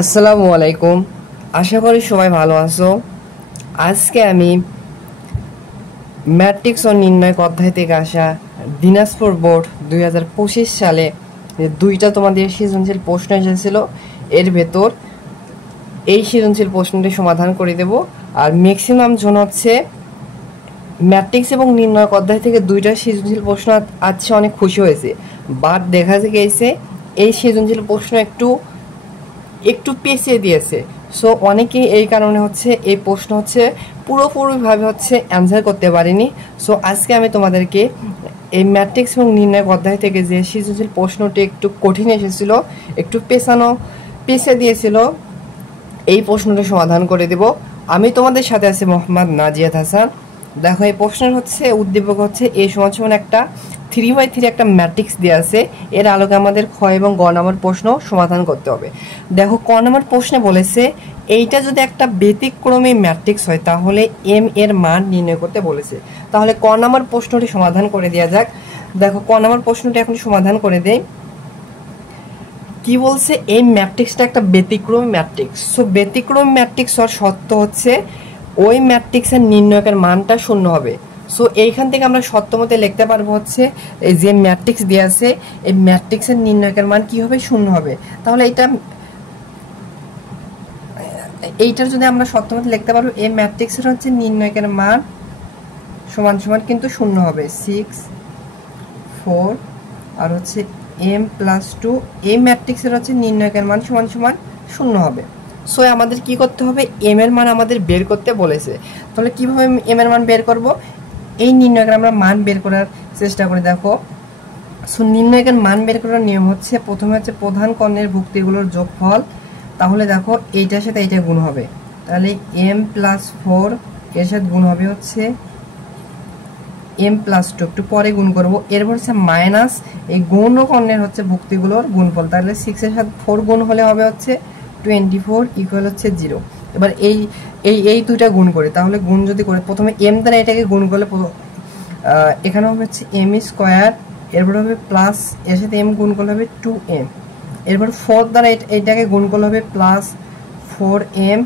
আসসালামু আলাইকুম। আশা করি সবাই ভালো আছো। আজকে আমি ম্যাট্রিক্স ও নির্ণয় অধ্যায় থেকে আসা দিনাজপুর বোর্ড 2025 সালে যে দুইটা তোমাদের সৃজনশীল প্রশ্ন এসেছিল, এর ভেতর এই সৃজনশীল প্রশ্নটি সমাধান করে দেব। আর ম্যাক্সিমাম জন হচ্ছে ম্যাট্রিক্স এবং নির্ণয় অধ্যায় থেকে দুইটা সৃজনশীল প্রশ্ন আছে, অনেক খুশি হয়েছে। বাট দেখা গেছে এই সৃজনশীল প্রশ্ন একটু একটু পেছিয়ে দিয়েছে। সো অনেকেই এই কারণে হচ্ছে এই প্রশ্ন হচ্ছে পুরোপুরিভাবে হচ্ছে অ্যান্সার করতে পারিনি। সো আজকে আমি তোমাদেরকে এই ম্যাট্রিক্স এবং নির্ণয় অধ্যায় থেকে যে সৃজনশীল প্রশ্নটি একটু কঠিন এসেছিল, একটু পেছিয়ে দিয়েছিল, এই প্রশ্নটি সমাধান করে দেব। আমি তোমাদের সাথে আছি মোহাম্মদ নাজিয়াত হাসান। দেখো, এই প্রশ্নের হচ্ছে উদ্দীপক হচ্ছে a = একটা 3/3 একটা ম্যাট্রিক্স দেওয়া আছে। এর আলোকে আমাদের খ এবং গ নম্বর প্রশ্ন সমাধান করতে হবে। দেখো, ক নম্বর প্রশ্নে বলেছে এইটা যদি একটা ব্যতিক্রমী ম্যাট্রিক্স হয় তাহলে m এর মান নির্ণয় করতে বলেছে। তাহলে ক নম্বর প্রশ্নটি সমাধান করে দেওয়া যাক। দেখো, ক নম্বর প্রশ্নটি এখন সমাধান করে দেই। কি বলছে, এই ম্যাট্রিক্সটা একটা ব্যতিক্রমী ম্যাট্রিক্স। সো ব্যতিক্রমী ম্যাট্রিক্স হওয়ার শর্ত হচ্ছে ওই ম্যাট্রিক্সের নির্ণয়কের মানটা শূন্য হবে। সো এইখান থেকে আমরা সত্য মতে লিখতে পারবো হচ্ছে এই যে ম্যাট্রিক্স দেওয়া আছে, এই ম্যাট্রিক্সের নির্ণয়কের মান কি হবে, শূন্য হবে। তাহলে এইটার যদি আমরা সত্য মতে লিখতে পারবো, এই ম্যাট্রিক্সের হচ্ছে নির্ণয়কের মান সমান সমান কিন্তু শূন্য হবে। 6, 4 আর হচ্ছে m+2, এই ম্যাট্রিক্সের হচ্ছে নির্ণয়কের মান সমান সমান শূন্য হবে। সো আমাদের কি করতে হবে, m এর মান আমাদের বের করতে বলেছে। তাহলে কিভাবে m এর মান বের করব, এই নির্ণয়কের আমরা মান বের করার চেষ্টা করি। দেখো, সো নির্ণয়কের মান বের করার নিয়ম হচ্ছে প্রথমে হচ্ছে প্রধান কর্ণের ভুক্তিগুলোর যোগফল। তাহলে দেখো, এইটার সাথে এইটা গুণ হবে, তাহলে m+4 এর সাথে গুণ হবে হচ্ছে m+2, একটু পরে গুণ করবো। এরপর হচ্ছে মাইনাস এই গৌণ কর্ণের হচ্ছে ভুক্তিগুলোর গুণফল। তাহলে 6 এর সাথে 4 গুণ হলে হবে হচ্ছে 24 ইকুয়াল হচ্ছে 0। এবার এই দুইটা গুণ করে, তাহলে গুণ যদি করে প্রথমে m দ্বারা এটাকে গুণ করলে এখানে হবে হচ্ছে m², এরপর হবে প্লাস এর সাথে m গুণ করলে হবে 2m, এরপর 4 দ্বারা এইটাকে গুণ করলে হবে প্লাস 4m,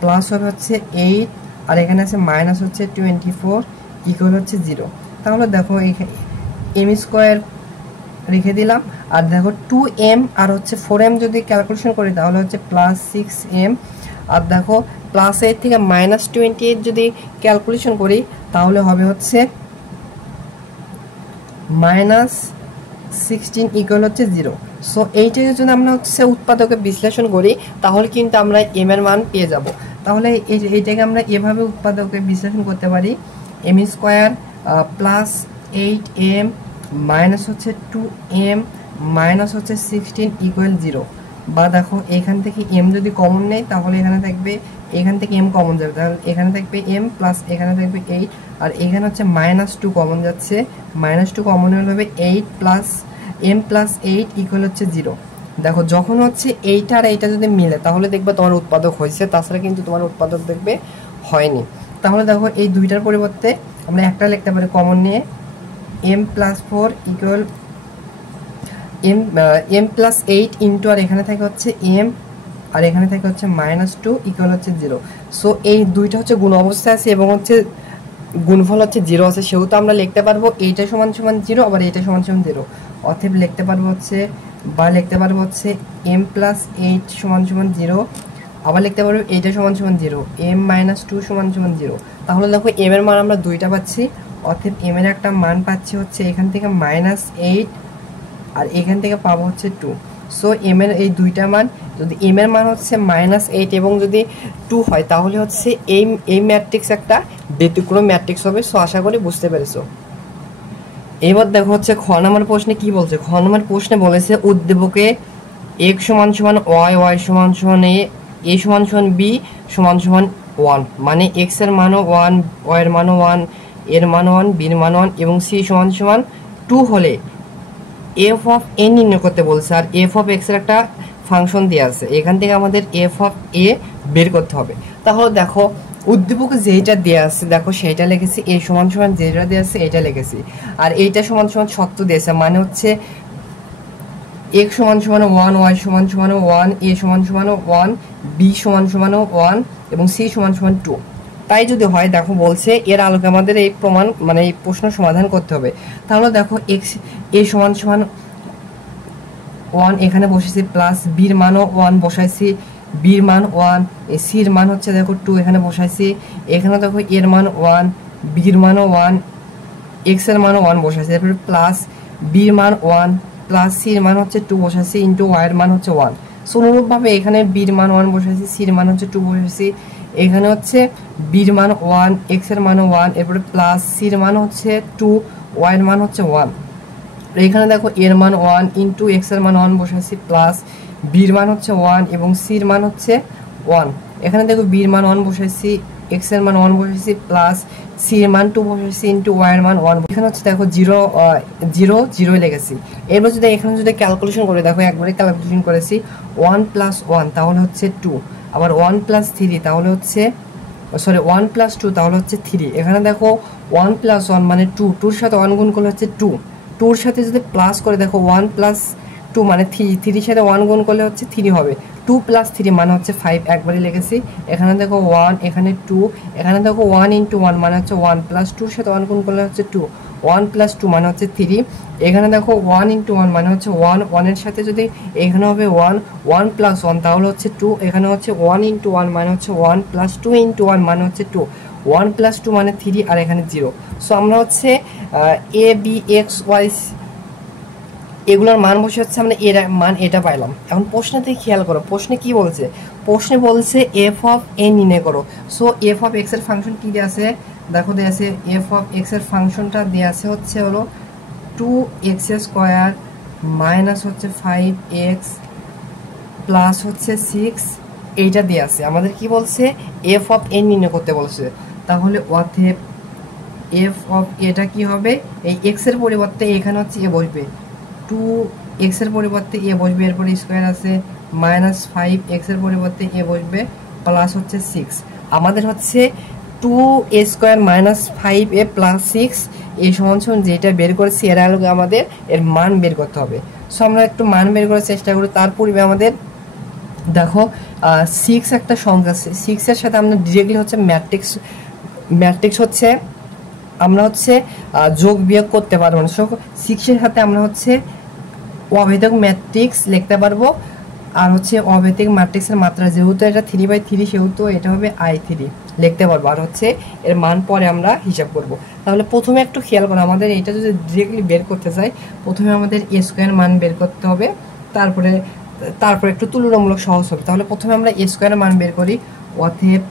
প্লাস হবে হচ্ছে 8, আর এখানে আছে মাইনাস হচ্ছে 24 ইকুয়াল হচ্ছে 0। তাহলে দেখো, m² রেখে দিলাম। আর দেখো 2m আর হচ্ছে 4m যদি ক্যালকুলেশন করি তাহলে হচ্ছে প্লাস 6m। আর দেখো, প্লাস 8 থেকে মাইনাস 28 যদি ক্যালকুলেশন করি তাহলে হবে হচ্ছে মাইনাস 16 ইকুয়াল হচ্ছে 0। সো এইটাকে যদি আমরা হচ্ছে উৎপাদকে বিশ্লেষণ করি তাহলে কিন্তু আমরা m এর মান পেয়ে যাব। তাহলে এইটাকে আমরা এভাবে উৎপাদকে বিশ্লেষণ করতে পারি, m² প্লাস 8m মাইনাস হচ্ছে 2m মাইনাস হচ্ছে 16 ইকুয়াল 0। বা দেখো, এখান থেকে m যদি কমন নেই তাহলে এখানে থাকবে, এখান থেকে m কমন যাবে, তাহলে এখানে থাকবে m প্লাস এখানে থাকবে 8, আর এখানে হচ্ছে -2 কমন যাচ্ছে, -2 কমন হলে হবে 8 প্লাস m+8 ইকুয়াল হচ্ছে 0। দেখো, যখন হচ্ছে এইটা আর এইটা যদি মিলে তাহলে দেখবে তোমার উৎপাদক হয়েছে, তাছাড়া কিন্তু তোমার উৎপাদক দেখবে হয়নি। তাহলে দেখো, এই দুইটার পরিবর্তে আমরা একটা লিখতে পারি কমন নিয়ে, m+4 ইকুয়াল m+8 ইন্টু, আর এখানে থাকে হচ্ছে m, আর এখানে থাকে হচ্ছে -2 ইকুয়াল হচ্ছে 0। সো এই দুইটা হচ্ছে গুণ অবস্থায় আছে এবং হচ্ছে গুণফল হচ্ছে 0 আছে, সেহেতু আমরা লিখতে পারবো এইটা সমান সমান 0, আবার এইটা সমান সমান 0। অতএব লিখতে পারবো হচ্ছে m+8 সমান সমান 0, আবার লিখতে পারবো এইটা সমান সমান 0, m-2 সমান সমান 0। তাহলে দেখো, m এর মান আমরা দুইটা পাচ্ছি। অতএব m এর একটা মান পাচ্ছি হচ্ছে এখান থেকে -8, আর এখান থেকে পাবো হচ্ছে 2। সো m এর এই দুইটা মান, যদি m এর মান হচ্ছে -8 এবং যদি 2 হয় তাহলে হচ্ছে এই ম্যাট্রিক্স একটা ব্যতিক্রম ম্যাট্রিক্স হবে। সো আশা করি বুঝতে পেরেছো। এবার দেখো হচ্ছে খ নম্বর প্রশ্নে কি বলছে। খ নম্বর প্রশ্নে বলেছে উদ্দীপকে x = y, y = a = b = 1, মানে x এর মানও 1, y এর মানও 1, এর মানও 1, b এর মানও 1 এবং c = 2 হলে f অফ a নির্ণয় করতে বলছে। আর f অফ x এর একটা ফাংশন দেওয়া আছে, এখান থেকে আমাদের f অফ a বের করতে হবে। তাহলে দেখো, উদ্দীপকে যেটা দেওয়া আছে দেখো সেটা লিখেছি, a = যেটা দেওয়া আছে এটা লিখেছি, আর এইটা সমান সমান সত্য দিয়েছে, মানে হচ্ছে x সমান সমান 1, y সমান সমান 1, a সমান সমান 1, b সমান সমান 1 এবং c সমান সমান 2। তাই যদি হয় দেখো বলছে এর আলোকে আমাদের এই প্রমাণ মানে এই প্রশ্ন সমাধান করতে হবে। তাহলে দেখো x a সমান সমান 1 এখানে বসেছি, প্লাস বির মানও 1 বসাইছি, বির মান 1, সির মান হচ্ছে দেখো 2 এখানে বসাইছি, এখানে দেখো এর মান 1, বির মানও 1, এক্স এর মানও 1 বসাইছি, তারপরে প্লাস বির মান 1 প্লাস সির মান হচ্ছে 2 বসাইছি ইন্টু ওয়াই এর মান হচ্ছে 1। সো অনুরূপভাবে এখানে বির মান 1 বসাইছি, সির মান হচ্ছে 2 বসাইছি, এখানে হচ্ছে বির মান 1, এক্স এর মানও 1, এরপরে প্লাস সির মান হচ্ছে 2, ওয়াই এর মান হচ্ছে 1। এখানে দেখো এর মান 1 ইন্টু এক্স এর মান 1 বসাইছি, প্লাস বির মান হচ্ছে 1 এবং সির মান হচ্ছে 1। এখানে দেখো বির মান 1 বসাইছি, এক্স এর মান 1 বসাইছি, প্লাস সির মান 2 বসাইছি ইন্টু ওয়াই এর মান 1। এখানে হচ্ছে দেখো 0 0 0 লেগেছি। এরপর যদি এখানে যদি ক্যালকুলেশন করে দেখো একবারে ক্যালকুলেশন করেছি 1 প্লাস 1 তাহলে হচ্ছে 2, আবার 1 প্লাস 3 তাহলে হচ্ছে 1 প্লাস 2 তাহলে হচ্ছে 3। এখানে দেখো 1 প্লাস 1 মানে 2, 2 এর সাথে 1 গুণ করলে হচ্ছে 2, 2 এর সাথে যদি প্লাস করে দেখো 1 প্লাস 2 মানে 3, 3 এর সাথে 1 গুণ করলে হচ্ছে 3 হবে, 2 প্লাস 3 মানে হচ্ছে 5 একবারই লিখেছি। এখানে দেখো 1, এখানে 2, এখানে দেখো 1 ইন্টু 1 মানে হচ্ছে 1 প্লাস 2 এর সাথে 1 গুণ করলে হচ্ছে 2, 1 প্লাস 2 মানে হচ্ছে 3। এখানে দেখো 1 ইন্টু 1 মানে হচ্ছে 1, 1 এর সাথে যদি এখানে হবে 1, 1 প্লাস 1 তাহলে হচ্ছে 2, এখানে হচ্ছে 1 ইন্টু 1 মানে হচ্ছে 1 প্লাস 2 ইন্টু 1 মানে হচ্ছে 2, 1 প্লাস 2 মানে 3 আর এখানে 0। সো আমরা হচ্ছে এ বি এক্স ওয়াই এগুলোর মান বসে হচ্ছে আমরা এর মান এটা পাইলাম। এখন প্রশ্নতে খেয়াল করো প্রশ্নে কি বলছে, প্রশ্নে বলছে এফ অফ এ নির্ণয় করো। সো এফ অফ এক্স এর ফাংশন কি দেওয়া আছে দেখো, দেওয়া আছে এফ অফ এক্স এর ফাংশনটা দেওয়া আছে হচ্ছে হলো 2x স্কোয়ার মাইনাস হচ্ছে 5x প্লাস হচ্ছে 6, এইটা দেওয়া আছে। আমাদের কি বলছে এফ অফ এ নির্ণয় করতে বলছে। তাহলে অতএব এফ অফ এটা কি হবে, এই এক্স এর পরিবর্তে এখানে হচ্ছে এ বসবে, 2x এর পরিবর্তে এ বসবে, এরপরে স্কোয়ার আছে, মাইনাস 5x এর পরিবর্তে এ বসবে, প্লাস হচ্ছে 6। আমাদের হচ্ছে 2a square minus 5a plus 6 এই সমান সমান যেটা বের করেছি এর আলোকে আমাদের এর মান বের করতে হবে। সো আমরা একটু মান বের করার চেষ্টা করি। তার পূর্বে আমাদের দেখো 6 একটা সংখ্যা আছে, 6 এর সাথে আমরা ডিরেক্টলি হচ্ছে ম্যাট্রিক্স হচ্ছে আমরা হচ্ছে যোগ বিয়োগ করতে পারবো না। সো 6 এর সাথে আমরা হচ্ছে অভেদক ম্যাট্রিক্স লিখতে পারবো, আর হচ্ছে অভেদক ম্যাট্রিক্সের মাত্রা যেহেতু এটা 3/3 সেহেতু এটা হবে I3 লিখতে পারবো, আর হচ্ছে এর মান পরে আমরা হিসাব করব। তাহলে প্রথমে একটু খেয়াল করো, আমাদের এটা যদি ডিরেক্টলি বের করতে চাই প্রথমে আমাদের এ স্কোয়ার মান বের করতে হবে, তারপরে একটু তুলনামূলক সহজ হবে। তাহলে প্রথমে আমরা এ স্কোয়ার মান বের করি, অতএব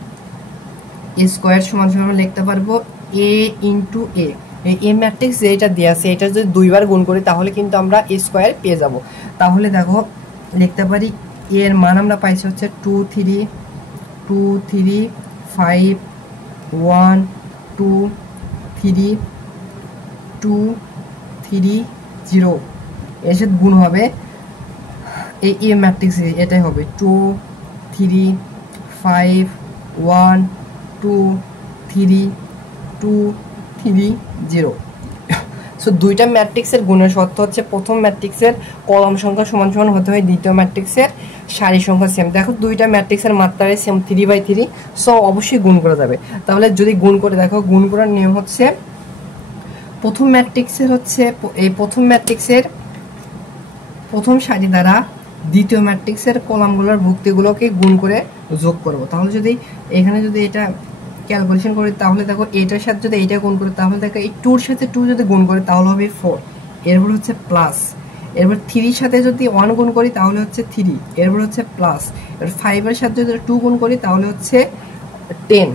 এ স্কোয়ার সমান সমান লিখতে পারবো a ইন্টু এ, এই ম্যাট্রিক্স যেটা দেওয়া আছে এটা যদি 2 বার গুণ করি তাহলে কিন্তু আমরা এ স্কোয়ার পেয়ে যাব। তাহলে দেখো লিখতে পারি এর মান আমরা পাইছি হচ্ছে 2 3 5 1 2 3 2 3 0, এর সাথে গুণ হবে এই এ ম্যাট্রিক্স এটাই হবে 2 3 5 1 2 3 2 3 0। সো দুইটা ম্যাট্রিক্সের গুণের শর্ত হচ্ছে প্রথম ম্যাট্রিক্সের কলাম সংখ্যা সমান সমান হতে হয় দ্বিতীয় ম্যাট্রিক্সের সারি সংখ্যা সেম। দেখো দুইটা ম্যাট্রিক্সের মাত্রায় সেম 3/3, সো অবশ্যই গুণ করা যাবে। তাহলে যদি গুণ করে দেখো, গুণ করার নিয়ম হচ্ছে প্রথম ম্যাট্রিক্সের হচ্ছে এই প্রথম ম্যাট্রিক্সের প্রথম সারি দ্বারা দ্বিতীয় ম্যাট্রিক্সের কলামগুলোর ভুক্তিগুলোকে গুণ করে যোগ করব। তাহলে যদি এখানে যদি এটা ক্যালকুলেশন করি তাহলে দেখো এটার সাথে যদি এইটা গুণ করি তাহলে দেখো এই 2 এর সাথে 2 যদি গুণ করি তাহলে হবে 4, এরপর হচ্ছে প্লাস, এরপর 3 এর সাথে যদি 1 গুণ করি তাহলে হচ্ছে 3, এরপর হচ্ছে প্লাস, এরপর 5 এর সাথে যদি 2 গুণ করি তাহলে হচ্ছে 10।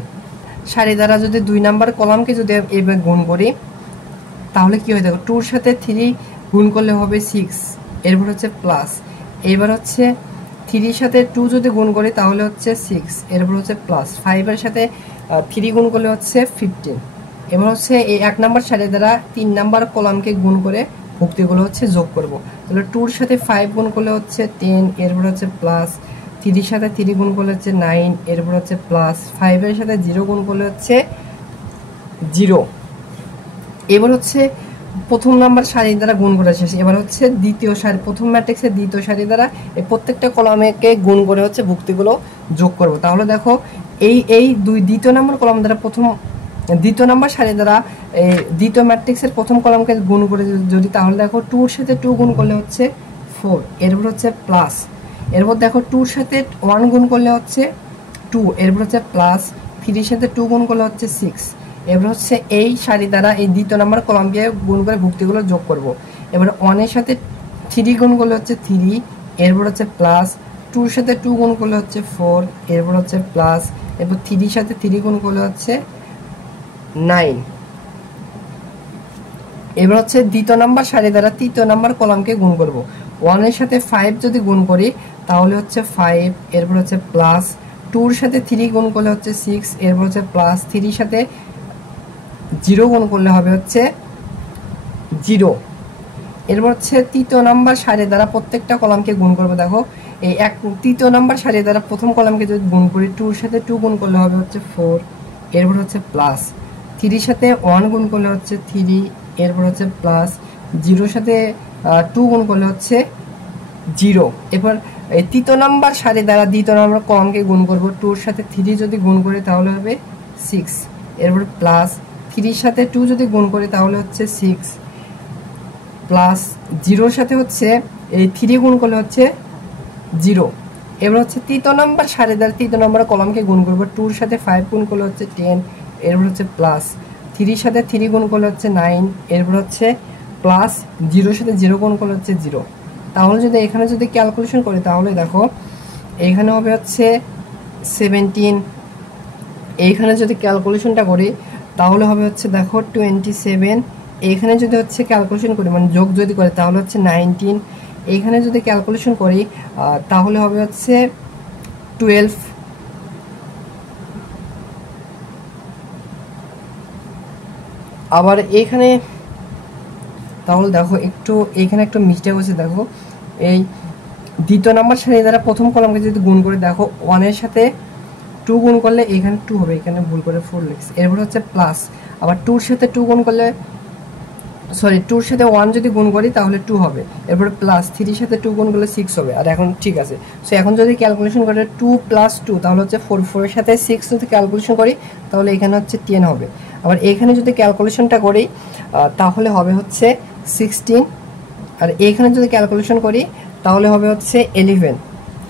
সারি দ্বারা যদি 2 নাম্বার কলামকে যদি এইভাবে গুণ করি তাহলে কি হয় দেখো 2 এর সাথে 3 গুণ করলে হবে 6, এরপর হচ্ছে প্লাস, এবার হচ্ছে 3 এর সাথে 2 যদি গুণ করি তাহলে হচ্ছে 6, এরপর হচ্ছে প্লাস, 5 এর সাথে 3 গুণ করলে হচ্ছে 15। এবার হচ্ছে এই 1 নাম্বার সারি দ্বারা 3 নাম্বার কলামকে গুণ করে ভুক্তিগুলো হচ্ছে যোগ করব। তাহলে 2 এর সাথে 5 গুণ করলে হচ্ছে 10, এরপর হচ্ছে প্লাস, 3 এর সাথে 3 গুণ করলে হচ্ছে 9, এরপর হচ্ছে প্লাস, 5 এর সাথে 0 গুণ করলে হচ্ছে 0। এবার হচ্ছে প্রথম নাম্বার সারি দ্বারা গুণ করে শেষ। এবার হচ্ছে দ্বিতীয় সারি, প্রথম ম্যাট্রিক্সের দ্বিতীয় সারি দ্বারা এই প্রত্যেকটা কলামকে গুণ করে হচ্ছে ভুক্তিগুলো যোগ করব। তাহলে দেখো এই দ্বিতীয় নাম্বার কলাম দ্বারা দ্বিতীয় নাম্বার সারি দ্বারা দ্বিতীয় ম্যাট্রিক্সের প্রথম কলামকে গুণ করে যদি, তাহলে দেখো 2 এর সাথে 2 গুণ করলে হচ্ছে 4, এরপর হচ্ছে প্লাস, এরপর দেখো 2 এর সাথে 1 গুণ করলে হচ্ছে 2, এরপর হচ্ছে প্লাস, 3 এর সাথে 2 গুণ করলে হচ্ছে 6। এবার হচ্ছে এই সারি দ্বারা এই দ্বিতীয় নাম্বার কলামকে গুণ করে ভুক্তিগুলো যোগ করব। এবার 1 এর সাথে 3 গুণ করলে হচ্ছে 3, এরপর হচ্ছে প্লাস, 2 এর সাথে 2 গুণ করলে হচ্ছে 4, এরপর হচ্ছে প্লাস, এরপর 3 এর সাথে 3 গুণ করলে হচ্ছে 9। এবার হচ্ছে দ্বিতীয় নাম্বার সারি দ্বারা তৃতীয় নাম্বার কলামকে গুণ করব। 1 এর সাথে 5 যদি গুণ করি তাহলে হচ্ছে 5, এরপর হচ্ছে প্লাস, 2 এর সাথে 3 গুণ করলে হচ্ছে 6, এরপর হচ্ছে প্লাস, 3 এর সাথে 0 গুণ করলে হবে হচ্ছে 0। এরপর হচ্ছে তৃতীয় নাম্বার সারি দ্বারা প্রত্যেকটা কলামকে গুণ করব। দেখো এই তৃতীয় নাম্বার সারি দ্বারা প্রথম কলামকে যদি গুণ করি, 2 এর সাথে 2 গুণ করলে হবে হচ্ছে 4, এরপর হচ্ছে প্লাস, 3 এর সাথে 1 গুণ করলে হচ্ছে 3, এরপর হচ্ছে প্লাস, 0 এর সাথে 2 গুণ করলে হচ্ছে 0। এরপর এই তৃতীয় নাম্বার সারি দ্বারা দ্বিতীয় নাম্বার কলামকে গুণ করব। 2 এর সাথে 3 যদি গুণ করি তাহলে হবে 6, এরপর প্লাস, 3 এর সাথে 2 যদি গুণ করি তাহলে হচ্ছে 6, প্লাস 0 এর সাথে হচ্ছে এই 3 গুণ করলে হচ্ছে 0। এবার হচ্ছে তৃতীয় নাম্বার সারি দ্বারা তৃতীয় নাম্বার কলামকে গুণ করব। 2 এর সাথে 5 গুণ করলে হচ্ছে 10, এরপর হচ্ছে প্লাস, 3 এর সাথে 3 গুণ করলে হচ্ছে 9, এরপর হচ্ছে প্লাস, 0 এর সাথে 0 গুণ করলে হচ্ছে 0। তাহলে যদি এখানে যদি ক্যালকুলেশন করি তাহলে দেখো এইখানে হবে হচ্ছে 17, এইখানে যদি ক্যালকুলেশনটা করি তাহলে হবে হচ্ছে দেখো 27, এইখানে যদি হচ্ছে ক্যালকুলেশন করি মানে যোগ যদি করি তাহলে হচ্ছে 19, এইখানে যদি ক্যালকুলেশন করি তাহলে হবে হচ্ছে 12। আবার এইখানে তাহলে দেখো এইখানে একটু মিস্টেক হচ্ছে। দেখো এই দ্বিতীয় নাম্বার সারি দ্বারা প্রথম কলামকে যদি গুণ করে, দেখো 1 এর সাথে 2 গুণ করলে এখানে 2 হবে, এখানে ভুল করে 4 লিখছি। এরপর হচ্ছে প্লাস, আবার 2 এর সাথে 2 গুণ করলে 2 এর সাথে 1 যদি গুণ করি তাহলে 2 হবে, এরপর প্লাস, 3 এর সাথে 2 গুণ করলে 6 হবে। আর এখন ঠিক আছে, সো এখন যদি ক্যালকুলেশন করে 2 + 2 তাহলে হচ্ছে 4, 4 এর সাথে 6 যদি ক্যালকুলেশন করি তাহলে এখানে হচ্ছে 10 হবে। আবার এখানে যদি ক্যালকুলেশনটা করি তাহলে হবে হচ্ছে 16, আর এখানে যদি ক্যালকুলেশন করি তাহলে হবে হচ্ছে 11।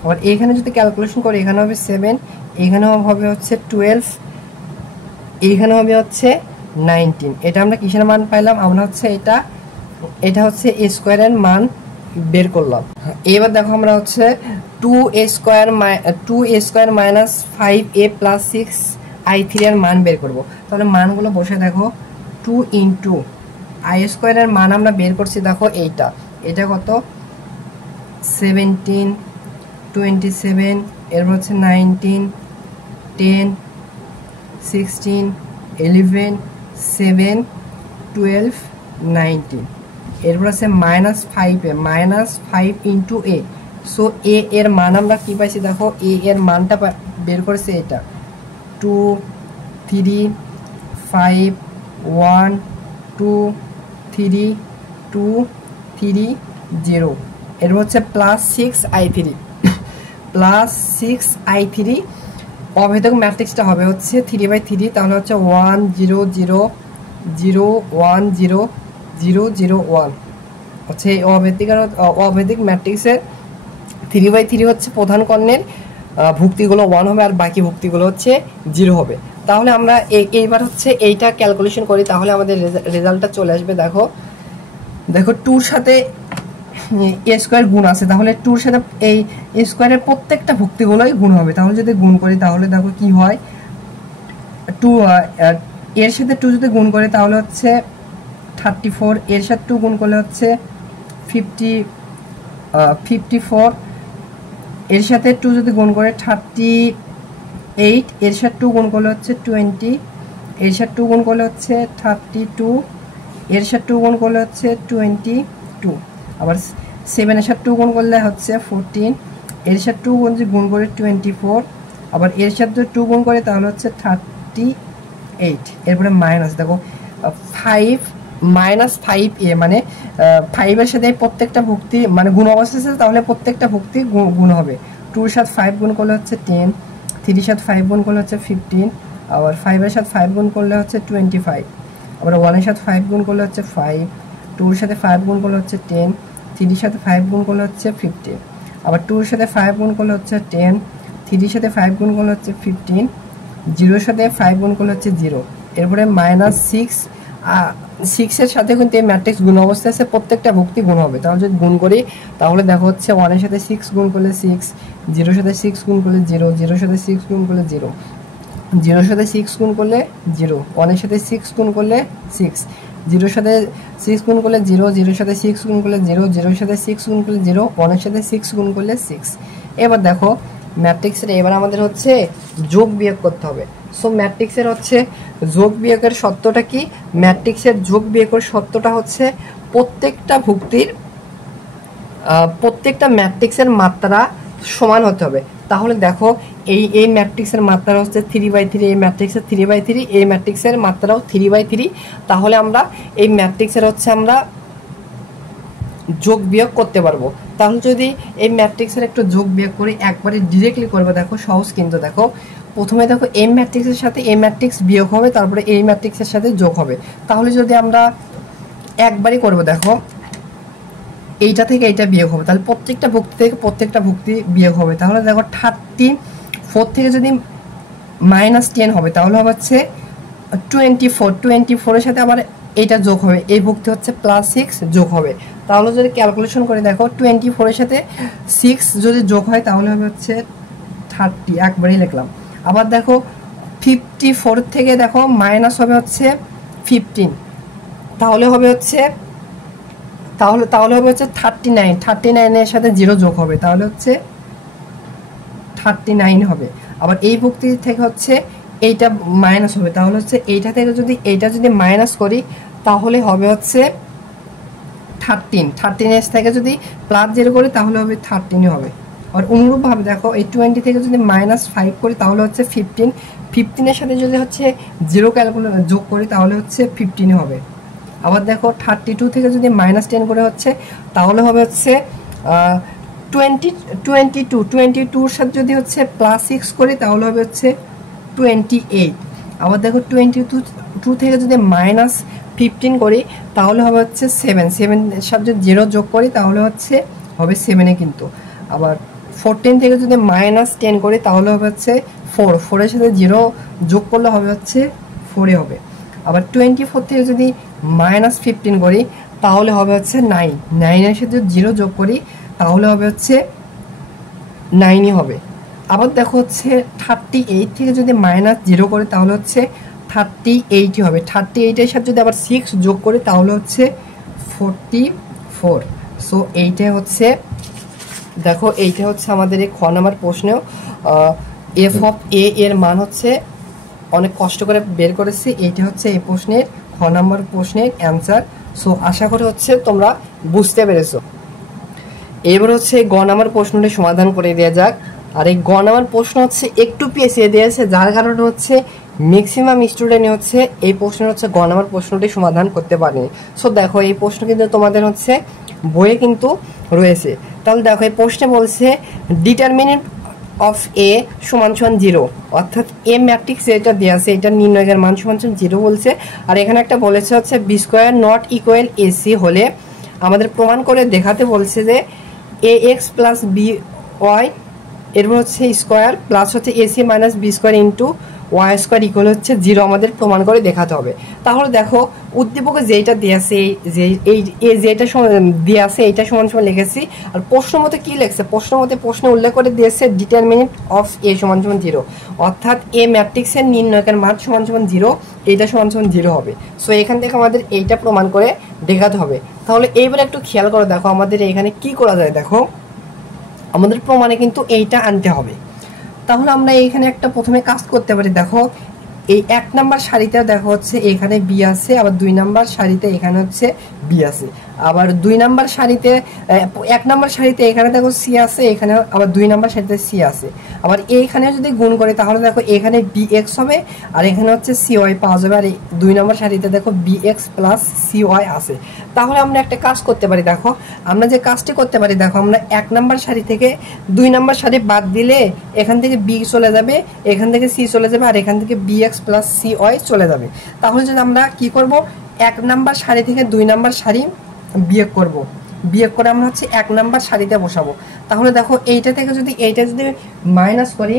আবার এখানে যদি ক্যালকুলেশন করি এখানে হবে 7, এখানে হবে হচ্ছে 12, এইখানে হবে হচ্ছে 19। এটা আমরা কিসের মান পাইলাম? আমরা হচ্ছে এটা হচ্ছে a স্কয়ারের মান বের করলাম। এবার দেখো আমরা হচ্ছে 2a square minus 5a plus 6i3 এর মান বের করব। তাহলে মানগুলো বসে দেখো 2 ইন্টু i স্কয়ারের মান আমরা বের করছি। দেখো এটা কত 17, 27, এরপর হচ্ছে 19, 10, 16, 11, 7, 12, 19, এরপর আছে -5 ইন্টু a। সো a এর মান আমরা কি পাইছি? দেখো a এর মানটা বের করেছে এটা 2, 3, 5, 1, 2, 3, 2, 3, 0, এরপর হচ্ছে +6i3 অভেদক ম্যাট্রিক্সটা হবে হচ্ছে 3/3। তাহলে হচ্ছে 1 0 0 0 1 0 0 0 1 হচ্ছে এই অভেদিক ম্যাট্রিক্সের 3/3 হচ্ছে প্রধান কর্ণের ভুক্তিগুলো 1 হবে আর বাকি ভুক্তিগুলো হচ্ছে 0 হবে। তাহলে আমরা এইবার হচ্ছে এইটা ক্যালকুলেশন করি, তাহলে আমাদের রেজাল্টটা চলে আসবে। দেখো 2 এর সাথে a স্কয়ার গুণ আছে, তাহলে 2 এর সাথে এই a স্কয়ারের প্রত্যেকটা ভুক্তিগুলোই গুণ হবে। তাহলে যদি গুণ করি তাহলে দেখো কি হয়, 2 এর সাথে 2 যদি গুণ করি তাহলে হচ্ছে 34, এর সাথে 2 গুণ করলে হচ্ছে 54, এর সাথে 2 যদি গুণ করে 38, এর সাথে 2 গুণ করলে হচ্ছে 20, এর সাথে 2 গুণ করলে হচ্ছে 32, এর সাথে 2 গুণ করলে হচ্ছে 22, আবার 7 এর সাথে 2 গুণ করলে হচ্ছে 14, এর সাথে 2 গুণ করে 24, আবার এর সাথে 2 গুণ করে তাহলে হচ্ছে 38। এরপরে মাইনাস, দেখো 5 -5a মানে 5 এর সাথে প্রত্যেকটা ভুক্তি মানে গুণ অবস্থা আছে, তাহলে প্রত্যেকটা ভুক্তি গুণ হবে। 2 এর সাথে 5 গুণ করলে হচ্ছে 10, 3 এর সাথে 5 গুণ করলে হচ্ছে 15, আবার 5 এর সাথে 5 গুণ করলে হচ্ছে 25, আবার 1 এর সাথে 5 গুণ করলে হচ্ছে 5, 2 এর সাথে 5 গুণ করলে হচ্ছে 10, 3 এর সাথে 5 গুণ করলে হচ্ছে 15, আবার 2 এর সাথে 5 গুণ করলে হচ্ছে 10, 3 এর সাথে 5 গুণ করলে হচ্ছে 15, 0 এর সাথে 5 গুণ করলে হচ্ছে 0। এরপরে -6 এর সাথে কিন্তু এই ম্যাট্রিক্স গুণ অবস্থায় আছে, প্রত্যেকটা ভুক্তি গুণ হবে। তাহলে যদি গুণ করি তাহলে দেখো হচ্ছে 1 এর সাথে 6 গুণ করলে 6, 0 এর সাথে 6 গুণ করলে 0, 0 এর সাথে 6 গুণ করলে 0, 0 এর সাথে 6 গুণ করলে 0, 1 এর সাথে 6 গুণ করলে 6, 0 এর সাথে 6 গুণ করলে 0, 0 এর সাথে 6 গুণ করলে 0, 0 এর সাথে 6 গুণ করলে 0, 1 এর সাথে 6 গুণ করলে 6। এবার দেখো ম্যাট্রিক্সের এবার আমাদের হচ্ছে যোগ বিয়োগ করতে হবে। সো ম্যাট্রিক্সের হচ্ছে যোগ বিয়োগের শর্তটা কি? ম্যাট্রিক্সের যোগ বিয়োগের শর্তটা হচ্ছে প্রত্যেকটা ম্যাট্রিক্সের মাত্রা সমান হতে হবে। তাহলে দেখো এই ম্যাট্রিক্সের মাত্রা হচ্ছে 3/3, এই ম্যাট্রিক্সের 3/3, এই ম্যাট্রিক্সের মাত্রাও 3/3। তাহলে আমরা এই ম্যাট্রিক্সের হচ্ছে আমরা যোগ বিয়োগ করতে পারবো। তাহলে যদি এই ম্যাট্রিক্সের একটু যোগ বিয়োগ করি, একবারে ডিরেক্টলি করবো, দেখো সহজ কিন্তু। দেখো প্রথমে দেখো এই ম্যাট্রিক্সের সাথে এই ম্যাট্রিক্স বিয়োগ হবে, তারপরে এই ম্যাট্রিক্সের সাথে যোগ হবে। তাহলে যদি আমরা একবারই করবো, দেখো এইটা থেকে এইটা বিয়োগ হবে, তাহলে প্রত্যেকটা ভুক্তি থেকে প্রত্যেকটা ভুক্তি বিয়োগ হবে। তাহলে দেখো 34 থেকে যদি -10 হবে তাহলে হবে হচ্ছে 24, 24 এর সাথে আবার এইটা যোগ হবে, এই ভুক্তি হচ্ছে +6 যোগ হবে। তাহলে যদি ক্যালকুলেশন করে দেখো 24 এর সাথে 6 যদি যোগ হয় তাহলে হবে হচ্ছে 30, একবারই লিখলাম। আবার দেখো 54 থেকে দেখো মাইনাস হবে হচ্ছে 15, তাহলে হবে হচ্ছে 39 এর সাথে 0 যোগ হবে, তাহলে হচ্ছে 39 হবে। আবার এই ভুক্তি থেকে হচ্ছে এইটা মাইনাস হবে, তাহলে হচ্ছে এইটা থেকে যদি এইটা যদি মাইনাস করি তাহলে হবে হচ্ছে 13 এর থেকে যদি +0 করি তাহলে হবে 13 হবে। আর অনুরূপভাবে দেখো এই 20 থেকে যদি -5 করি তাহলে হচ্ছে 15 এর সাথে যদি হচ্ছে 0 ক্যালকুলেট যোগ করি তাহলে হচ্ছে 15 হবে। আবার দেখো 32 থেকে যদি -10 করে হচ্ছে তাহলে হবে হচ্ছে 22 এর সাথে যদি হচ্ছে +6 করি তাহলে হবে হচ্ছে 28। আবার দেখো 22 থেকে যদি -15 করি তাহলে হবে হচ্ছে 7 এর সাথে যদি 0 যোগ করি তাহলে হচ্ছে হবে 7 কিন্তু। আবার 14 থেকে যদি -10 করি তাহলে হবে হচ্ছে 4 এর সাথে 0 যোগ করলে হবে হচ্ছে 4 হবে। আবার 24 থেকে যদি -15 করি তাহলে হবে হচ্ছে 9 এর সাথে 0 যোগ করি তাহলে হবে হচ্ছে 9 হবে। আবার দেখো হচ্ছে 38 থেকে যদি -0 করি তাহলে হচ্ছে 38 হবে। 38 এর সাথে যদি আবার 6 যোগ করি তাহলে হচ্ছে 44। সো এইটা হচ্ছে দেখো এইটা হচ্ছে আমাদের এই খ নাম্বার প্রশ্ন। f(a) এর মান হচ্ছে অনেক কষ্ট করে বের করেছি, এইটা হচ্ছে এই প্রশ্নের খ নাম্বার প্রশ্নের অ্যান্সার। সো আশা করি হচ্ছে তোমরা বুঝতে পেরেছো। এবার হচ্ছে গ নাম্বার প্রশ্নটি সমাধান করে দেওয়া যাক। আর এই গ নাম্বার প্রশ্ন হচ্ছে একটু পেছিয়ে দিয়েছে, যার কারণে হচ্ছে ম্যাক্সিমাম স্টুডেন্ট হচ্ছে এই প্রশ্নের হচ্ছে গ নাম্বার প্রশ্নটি সমাধান করতে পারেনি। সো দেখো এই প্রশ্ন কিন্তু তোমাদের হচ্ছে বইয়ে কিন্তু রয়েছে। তাহলে দেখো এই প্রশ্নে বলছে ডিটারমিনেন্ট অফ এ সমান 0, অর্থাৎ এ ম্যাট্রিক্স যেটা দেওয়া আছে এটা নির্ণয়ের মান সমান 0 বলছে। আর এখানে একটা বলেছে হচ্ছে B square not equal a c হলে আমাদের প্রমাণ করে দেখাতে বলছে যে a x plus b y এরপর হচ্ছে স্কোয়ার প্লাস হচ্ছে a c minus b square into y square equal হচ্ছে 0 আমাদের প্রমাণ করে দেখাতে হবে। তাহলে দেখো উদ্দীপকে যেটা দেওয়া আছে যেটা দেওয়া আছে এইটা সমান সমান লিখেছি। আর প্রশ্ন মতে কি লিখছে, প্রশ্নে উল্লেখ করে দিয়েছে ডিটারমিনেন্ট অফ এ সমান 0, অর্থাৎ এ ম্যাট্রিক্সের নির্ণয়কের মান সমান 0, এইটা সমান 0 হবে। সো এখান থেকে আমাদের এইটা প্রমাণ করে দেখাতে হবে। তাহলে এইবার একটু খেয়াল করে দেখো আমাদের এখানে কি করা যায়। দেখো আমাদের প্রমাণে কিন্তু এইটা আনতে হবে। তাহলে আমরা এইখানে একটা প্রথমে কাজ করতে পারি। দেখো এই 1 নাম্বার সারিতে দেখো হচ্ছে এখানে বি আছে, আবার 2 নাম্বার সারিতে এখানে হচ্ছে বি আছে। আবার 2 নাম্বার সারিতে 1 নাম্বার সারিতে এখানে দেখো সি আছে, এখানে আবার 2 নাম্বার সারিতে সি আছে। আবার এইখানে যদি গুণ করি তাহলে দেখো এখানে bx হবে আর এখানে হচ্ছে cy পাওয়া যাবে। আর 2 নাম্বার সারিতে দেখো bx প্লাস cy আছে। তাহলে আমরা একটা কাজ করতে পারি, দেখো আমরা যে কাজটি করতে পারি, দেখো আমরা 1 নাম্বার সারি থেকে 2 নাম্বার সারি বাদ দিলে এখান থেকে b চলে যাবে, এখান থেকে c চলে যাবে, আর এখান থেকে bx প্লাস cy চলে যাবে। তাহলে যদি আমরা কি করব, 1 নাম্বার সারি থেকে 2 নাম্বার সারি বিয়োগ করব, বিয়োগ করে আমরা হচ্ছে 1 নাম্বার সারিতে বসাবো। তাহলে দেখো এইটা থেকে যদি এইটা যদি মাইনাস করি,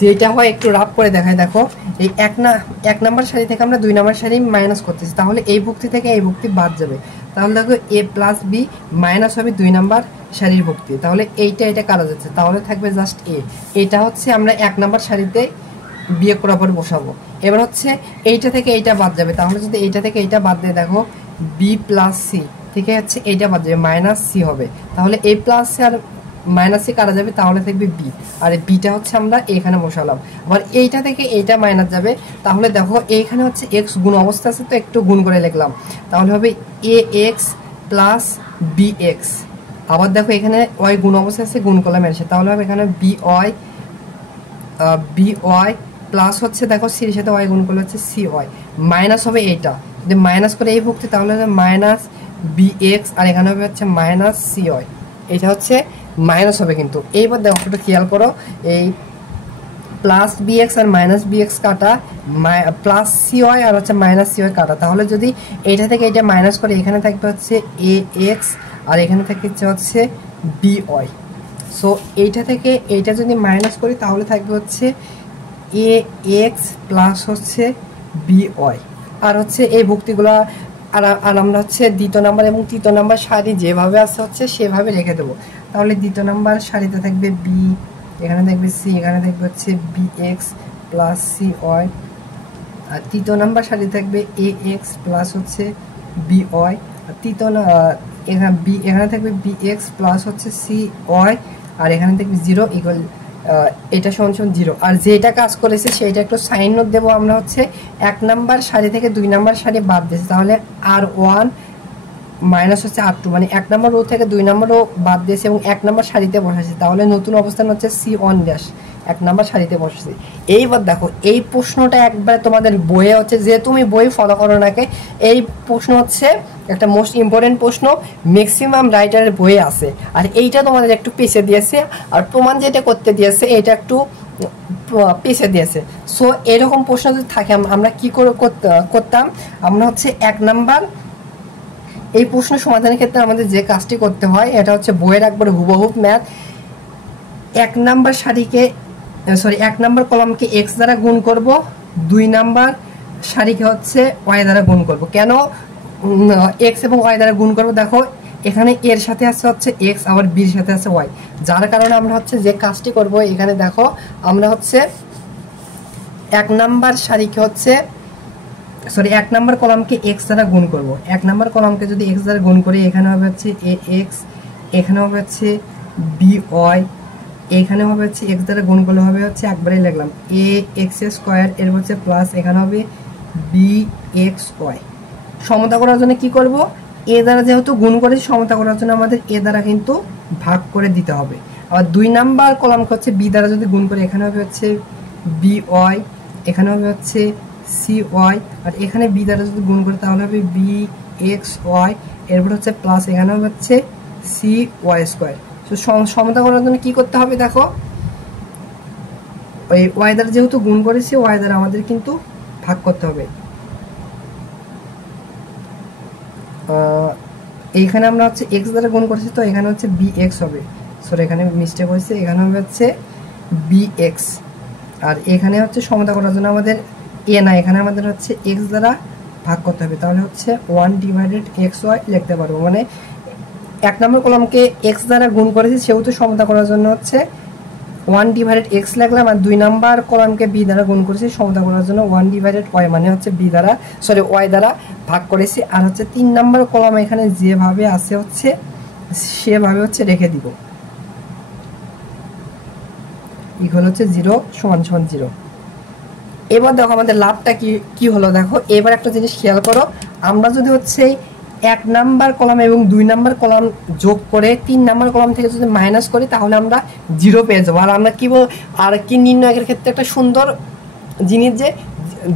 যেটা হয় একটু রাফ করে দেখায়, দেখো এই 1 নাম্বার সারি থেকে আমরা 2 নাম্বার সারি মাইনাস করতেছি, তাহলে এই ভুক্তি থেকে এই ভুক্তি বাদ যাবে। তাহলে দেখো a প্লাস b মাইনাস হবে 2 নাম্বার সারির ভুক্তি। তাহলে এটা কাটা যাচ্ছে, তাহলে থাকবে জাস্ট a। এটা হচ্ছে আমরা 1 নাম্বার সারিতে বিয়োগ করার পর বসাবো। এবার হচ্ছে এইটা থেকে এইটা বাদ যাবে, তাহলে যদি এইটা থেকে এইটা বাদ দিয়ে দেখো b প্লাস c থেকে হচ্ছে এইটা বাদ যাবে, মাইনাস c হবে। তাহলে a প্লাস c আর মাইনাস সি কাটা যাবে, তাহলে থাকবে বি, আর বিটা হচ্ছে আমরা এখানে বসালাম। আবার এইটা থেকে এইটা মাইনাস যাবে, তাহলে দেখো এইখানে হচ্ছে এক্স গুণ অবস্থা আছে তো একটু গুণ করে লিখলাম, তাহলে হবে এ এক্স প্লাস বি এক্স। আবার দেখো এখানে ওয়াই গুণ অবস্থা আছে, গুণ করলাম এর সাথে, তাহলে হবে এখানে বি ওয়াই প্লাস হচ্ছে দেখো সির সাথে ওয়াই গুণ করলে হচ্ছে সি ওয়াই, মাইনাস হবে এইটা, যদি মাইনাস করে এই ভুক্তি তাহলে হবে মাইনাস বি এক্স, আর এখানে হবে হচ্ছে মাইনাস সি ওয়াই। এটা হচ্ছে মাইনাস হবে। কিন্তু এইবার দেখো একটু খেয়াল করো, এই প্লাস বিএক্স আর মাইনাস বিএক্স কাটা, প্লাস সিওয়াই আর হচ্ছে মাইনাস সিওয়াই কাটা, তাহলে যদি এইটা থেকে এটা মাইনাস করে এখানে থাকবে হচ্ছে এ এক্স আর এখানে থাকবে হচ্ছে বি ওয়াই। সো এইটা থেকে এইটা যদি মাইনাস করি তাহলে থাকবে হচ্ছে এ এক্স প্লাস হচ্ছে বি ওয়াই। আর হচ্ছে এই ভুক্তিগুলো আর আমরা হচ্ছে দ্বিতীয় নাম্বার এবং তৃতীয় নাম্বার সারি যেভাবে আছে হচ্ছে সেভাবে রেখে দেবো। তাহলে দ্বিতীয় নাম্বার সারিতে থাকবে বি, এখানে থাকবে সি, এখানে থাকবে হচ্ছে B X plus C Y, আর তৃতীয় নাম্বার সারি থাকবে এ এক্স প্লাস হচ্ছে বি ওয়াই, আর তৃতীয় এখানে থাকবে বি এক্স প্লাস হচ্ছে সি ওয়াই, আর এখানে থাকবে জিরো ইকুয়াল এটা সমান সমান জিরো। আর যেটা কাজ করেছে সেটা একটু সাইন নোট দেবো, আমরা হচ্ছে 1 নাম্বার সারি থেকে 2 নাম্বার সারি বাদ দিয়েছি, তাহলে আর ওয়ান মাইনাস হচ্ছে আর টু, মানে 1 নম্বর রো থেকে 2 নম্বর রো বাদ দিয়েছে এবং 1 নম্বর সারিতে বসাচ্ছি, তাহলে নতুন অবস্থান হচ্ছে সি ওয়ান ড্যাশ 1 নম্বর সারিতে বসেছি। এইবার দেখো এই প্রশ্নটা একবার তোমাদের বইয়ে হচ্ছে, যে তুমি বই ফলো করো নাকি, এই প্রশ্ন হচ্ছে একটা মোস্ট ইম্পর্টেন্ট প্রশ্ন, ম্যাক্সিমাম রাইটারের বইয়ে আছে। আর এইটা তোমাদের একটু পিছিয়ে দিয়েছে, আর প্রমাণ যেটা করতে দিয়েছে এটা একটু পিছিয়ে দিয়েছে। সো এরকম প্রশ্ন যদি থাকে আমরা কি করে করতাম, আমরা হচ্ছে 1 নাম্বার এই প্রশ্ন সমাধানের ক্ষেত্রে আমাদের যে কাজটি করতে হয় এটা হচ্ছে বইয়ের একবারে হুবহুব ম্যাথ। 1 নাম্বার সারিকে 1 নাম্বার কলামকে এক্স দ্বারা গুণ করব, 2 নাম্বার সারিকে হচ্ছে ওয়াই দ্বারা গুণ করব। কেন এক্স এবং ওয়াই দ্বারা গুণ করব, দেখো এখানে এর সাথে আছে হচ্ছে এক্স, আবার বির সাথে আছে ওয়াই, যার কারণে আমরা হচ্ছে যে কাজটি করব এখানে দেখো আমরা হচ্ছে 1 নাম্বার সারিকে হচ্ছে 1 নাম্বার কলামকে এক্স দ্বারা গুণ করব। 1 নাম্বার কলামকে যদি এক্স দ্বারা গুণ করি এখানে হবে হচ্ছে এ এক্স, এখানে হবে হচ্ছে বি ওয়াই, এখানে হবে হচ্ছে এক্স দ্বারা গুণ করলে হবে হচ্ছে একবারে লিখলাম এ এক্স স্কোয়ার, এর হচ্ছে প্লাস এখানে হবে বি এক্স ওয়াই। সমতা করার জন্য কি করব, এ দ্বারা যেহেতু গুণ করেছি সমতা করার জন্য আমাদের এ দ্বারা কিন্তু ভাগ করে দিতে হবে। আবার 2 নাম্বার কলামকে হচ্ছে বি দ্বারা যদি গুণ করি এখানে হবে হচ্ছে বি ওয়াই, এখানে হবে হচ্ছে সি ওয়াই, আর এখানে বি দ্বারা যদি গুণ করি তাহলে হবে বি এক্স ওয়াই, এরপর হচ্ছে প্লাস এখানে হবে হচ্ছে সি ওয়াই স্কোয়ার। তো সমতা করার জন্য কি করতে হবে, দেখো ওই ওয়াই দ্বারা যেহেতু গুণ করেছি ওয়াই দ্বারা আমাদের কিন্তু ভাগ করতে হবে। এইখানে আমরা হচ্ছে এক্স দ্বারা গুণ করেছি তো এখানে হচ্ছে বি এক্স হবে, সরি এখানে মিস্টেক হয়েছে, এখানে হবে হচ্ছে বি এক্স, আর এখানে হচ্ছে সমতা করার জন্য আমাদের এ না, এখানে আমাদের হচ্ছে এক্স দ্বারা ভাগ করতে হবে, তাহলে হচ্ছে 1/xy লিখতে পারবো। মানে 1 নম্বর কলামকে এক্স দ্বারা গুণ করেছি সেহেতু সমতা করার জন্য হচ্ছে 1/x লিখলাম, আর 2 নাম্বার কলামকে বি দ্বারা গুণ করেছি সমতা করার জন্য 1/y, মানে হচ্ছে বি দ্বারা ওয়াই দ্বারা ভাগ করেছি। আর হচ্ছে 3 নাম্বার কলাম এখানে যেভাবে আছে হচ্ছে সেভাবে হচ্ছে রেখে দিব, ইকুয়াল হচ্ছে 0 সমান সমান 0। এবার দেখো আমাদের লাভটা কি হলো, দেখো এবার একটা জিনিস খেয়াল করো, আমরা যদি হচ্ছে 1 নাম্বার কলাম এবং 2 নাম্বার কলাম যোগ করে 3 নাম্বার কলাম থেকে যদি মাইনাস করি তাহলে আমরা 0 পেয়ে যাবো। আর আমরা কি নির্ণয়ের ক্ষেত্রে একটা সুন্দর জিনিস যে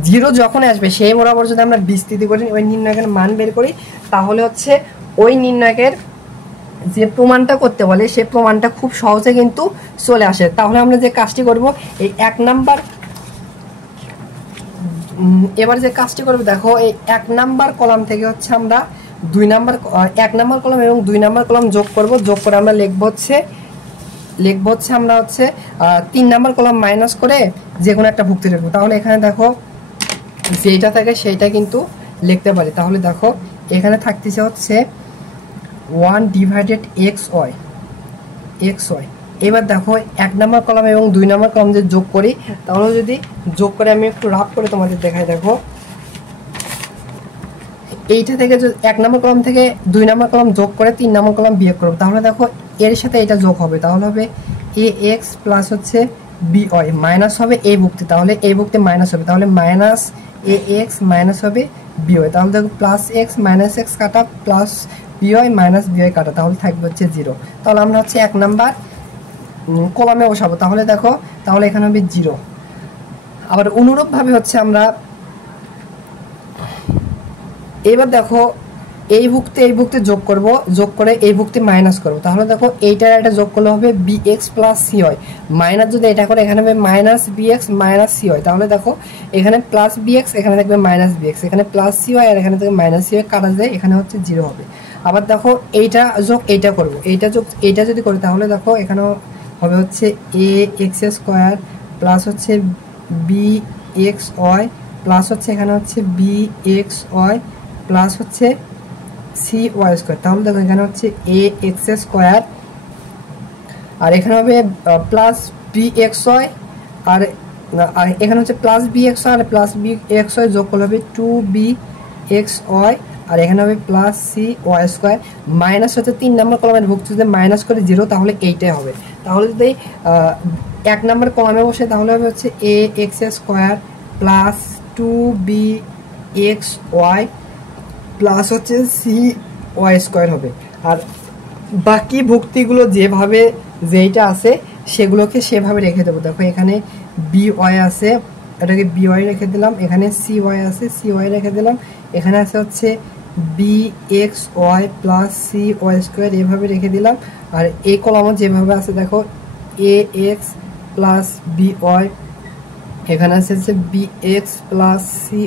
0 যখন আসবে সেই বরাবর যদি আমরা বিস্তৃতি করি ওই নির্ণয়ের মান বের করি তাহলে হচ্ছে ওই নির্ণয়ের যে প্রমাণটা করতে বলে সেই প্রমাণটা খুব সহজে কিন্তু চলে আসে। তাহলে আমরা যে কাজটি করব এই 1 নাম্বার এবার যে কাজটি করব দেখো এই 1 নাম্বার কলাম থেকে হচ্ছে আমরা 1 নাম্বার কলাম এবং 2 নাম্বার কলাম যোগ করব। যোগ করে আমরা লিখব হচ্ছে আমরা হচ্ছে 3 নাম্বার কলাম মাইনাস করে যে কোনো একটা ভুক্তি লিখব। তাহলে এখানে দেখো যেটা থাকে সেইটা কিন্তু লিখতে পারি। তাহলে দেখো এখানে থাকতেছে হচ্ছে 1 ডিভাইডেড xy। এবার দেখো 1 নাম্বার কলাম এবং 2 নাম্বার কলাম যে যোগ করি তাহলে যদি যোগ করে আমি একটু রাফ করে তোমাদের দেখাই। দেখো এইটা থেকে 1 নাম্বার কলাম থেকে 2 নাম্বার কলাম যোগ করে 3 নাম্বার কলাম বিয়োগ করব। তাহলে দেখো এর সাথে এটা যোগ হবে, তাহলে হবে ax প্লাস হচ্ছে by মাইনাস হবে এই ভুক্তি, তাহলে এই ভুক্তি মাইনাস হবে, তাহলে মাইনাস ax মাইনাস হবে by। তাহলে দেখো প্লাস x মাইনাস x কাটা প্লাস by মাইনাস by কাটা, তাহলে থাকবে হচ্ছে 0। তাহলে আমরা হচ্ছে 1 নাম্বার কলামে বসাবো। তাহলে দেখো তাহলে এখানে হবে 0। আবার অনুরূপভাবে হচ্ছে আমরা এবার দেখো এই ভুক্তি যোগ করব, যোগ করে এই ভুক্তি মাইনাস করব। তাহলে দেখো এইটার একটা যোগ করলে হবে bx প্লাস cy, মাইনাস যদি এটা করে এখানে হবে মাইনাস bx মাইনাস cy। তাহলে দেখো এখানে প্লাস bx এখানে থাকবে মাইনাস bx, এখানে প্লাস cy আর এখানে থেকে মাইনাস cy কাটা যায়, এখানে হচ্ছে 0 হবে। আবার দেখো এইটা যোগ এইটা করব, এইটা যোগ এইটা যদি করি তাহলে দেখো এখানে হবে হচ্ছে ax স্কয়ার প্লাস হচ্ছে bxy প্লাস হচ্ছে এখানে হচ্ছে bxy প্লাস হচ্ছে cy স্কয়ার। তাহলে দেখো এখানে হচ্ছে ax স্কয়ার আর এখানে হবে প্লাস bxy আর এখানে হচ্ছে প্লাস bxy আর প্লাস bxy যোগ করলে হবে 2bxy আর এখানে হবে প্লাস cy স্কয়ার মাইনাস হচ্ছে 3 নাম্বার কলামের ভুক্তি যদি মাইনাস করে 0 তাহলে এইটাই হবে। তাহলে যদি 1 নাম্বার কলামে বসে তাহলে হবে হচ্ছে ax square plus 2bxy plus হচ্ছে cy স্কয়ার হবে। আর বাকি ভুক্তিগুলো যেভাবে যেইটা আছে সেগুলোকে সেভাবে রেখে দেবো। দেখো এখানে by আছে, এটাকে by রেখে দিলাম, এখানে cy আছে cy রেখে দিলাম, এখানে আছে হচ্ছে bxy প্লাস cy স্কয়ার এভাবে রেখে দিলাম। আর এই কলামও যেভাবে আছে দেখো ax প্লাস by, এখানে আছে হচ্ছে bx প্লাস cy,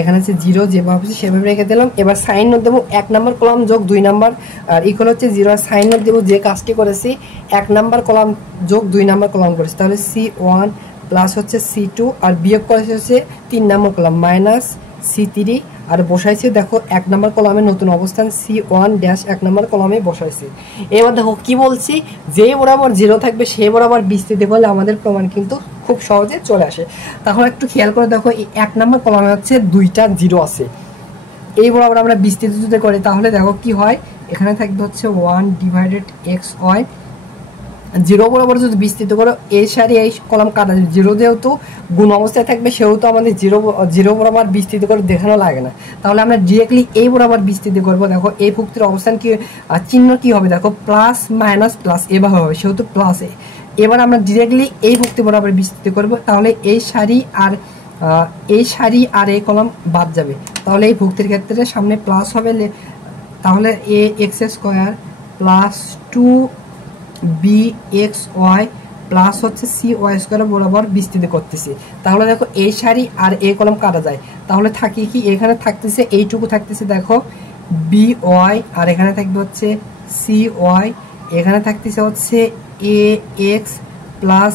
এখানে আছে 0 যেভাবে সেভাবে রেখে দিলাম। এবার সাইন নোট দেবো 1 নাম্বার কলাম যোগ 2 নাম্বার আর ইকুয়াল হচ্ছে 0 আর সাইন নোট দেবো যে কাজটি করেছি 1 নাম্বার কলাম যোগ 2 নাম্বার কলাম করেছি, তাহলে c1 প্লাস হচ্ছে c2 আর বিয়োগ করেছে হচ্ছে 3 নাম্বার কলাম মাইনাস c3 আর বসাইছি দেখো 1 নাম্বার কলামে নতুন অবস্থান c1 ড্যাশ 1 নাম্বার কলামে বসাইছি। এবার দেখো কি বলছি, যে বরাবর 0 থাকবে সেই বরাবর বিস্তৃতি করলে আমাদের প্রমাণ কিন্তু খুব সহজে চলে আসে। তাহলে একটু খেয়াল করে দেখো এই 1 নাম্বার কলামে হচ্ছে 2টা 0 আছে, এই বরাবর আমরা বিস্তৃতি যদি করি তাহলে দেখো কি হয়, এখানে থাকবে হচ্ছে 1 ডিভাইডেড xy 0 বরাবর যদি বিস্তৃত করো এই সারি এই কলাম কাটা, 0 যেহেতু গুণ অবস্থায় থাকবে সেহেতু আমাদের 0 বরাবর বিস্তৃত করে দেখানো লাগে না। তাহলে আমরা ডিরেক্টলি এই বরাবর বিস্তৃত করবো। দেখো এই ভুক্তির অবস্থান কি চিহ্ন কি হবে, দেখো প্লাস মাইনাস প্লাস এভাবে হবে, সেহেতু প্লাস। এবার আমরা ডিরেক্টলি এই ভুক্তি বরাবর বিস্তৃত করব, তাহলে এই সারি আর এই কলাম বাদ যাবে, তাহলে এই ভুক্তির ক্ষেত্রে সামনে প্লাস হবে, তাহলে ax square plus 2bxy plus হচ্ছে cy স্কয়ার বরাবর বিস্তৃত করতেছি। তাহলে দেখো এই সারি আর এই কলাম কাটা যায়, তাহলে থাকি কি এখানে থাকতেছে এইটুকু থাকতেছে দেখো by আর এখানে থাকবে হচ্ছে cy, এখানে থাকতেছে হচ্ছে ax প্লাস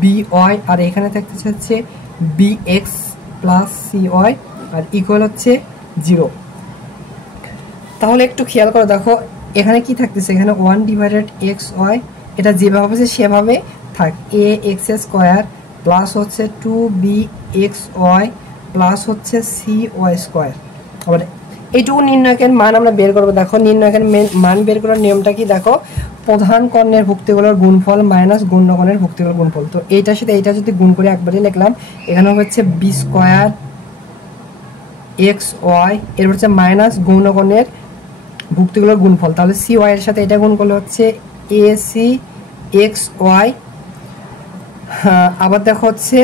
by আর এখানে থাকতেছে হচ্ছে bx প্লাস cy আর ইকুয়াল হচ্ছে 0। তাহলে একটু খেয়াল করে দেখো এখানে কি থাকতেছে, এখানে 1 ডিভাইডেড xy এটা যেভাবে আছে সেভাবে থাক, ax স্কয়ার প্লাস হচ্ছে 2bxy প্লাস হচ্ছে cy স্কয়ার। আবার এইটুকু নির্ণয়কের মান আমরা বের করবো। দেখো নির্ণয়কের মান বের করার নিয়মটা কি, দেখো প্রধান কর্ণের ভুক্তিগুলোর গুণফল মাইনাস গৌণ কর্ণের ভুক্তিগুলোর গুণফল। তো এইটার সাথে এইটা যদি গুণ করে একবারে লিখলাম, এখানে হচ্ছে b স্কয়ার এক্স ওয়াই, এরপর হচ্ছে মাইনাস গুণগণের ভুক্তিগুলোর গুণফল, তাহলে সি ওয়াই এর সাথে এটা গুণ করলে হচ্ছে এ সি এক্স ওয়াই। আবার দেখো হচ্ছে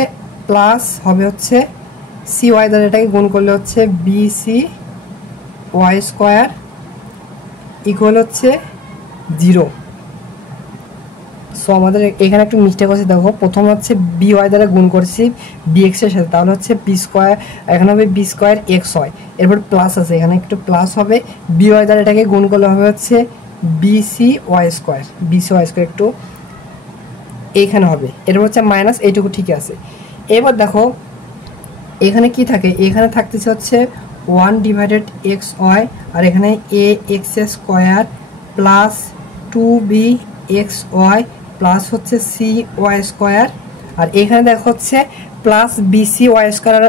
প্লাস হবে হচ্ছে সি ওয়াই দ্বারা এটাকে গুণ করলে হচ্ছে b c Y square equal হচ্ছে 0। সো আমাদের এখানে একটু মিস্টেক হচ্ছে, দেখো প্রথম হচ্ছে বি ওয়াই দ্বারা গুণ করছি বি এক্স এর সাথে, তাহলে হচ্ছে বি স্কোয়ার, এখানে হবে বি স্কোয়ার এক্স ওয়াই, এরপর প্লাস আছে এখানে একটু প্লাস হবে, বি ওয়াই দ্বারা এটাকে গুণ করলে হবে হচ্ছে b c Y square, b c Y square একটু এইখানে হবে, এরপর হচ্ছে মাইনাস, এইটুকু ঠিক আছে। এবার দেখো এখানে কি থাকে, এখানে থাকতেছে হচ্ছে 1 ডিভাইডেড এক্স ওয়াই, আর এখানে A X square plus 2b X Y plus হচ্ছে সি ওয়াই স্কোয়ার, আর এখানে দেখো হচ্ছে প্লাস বিসি ওয়াই স্কোয়ার,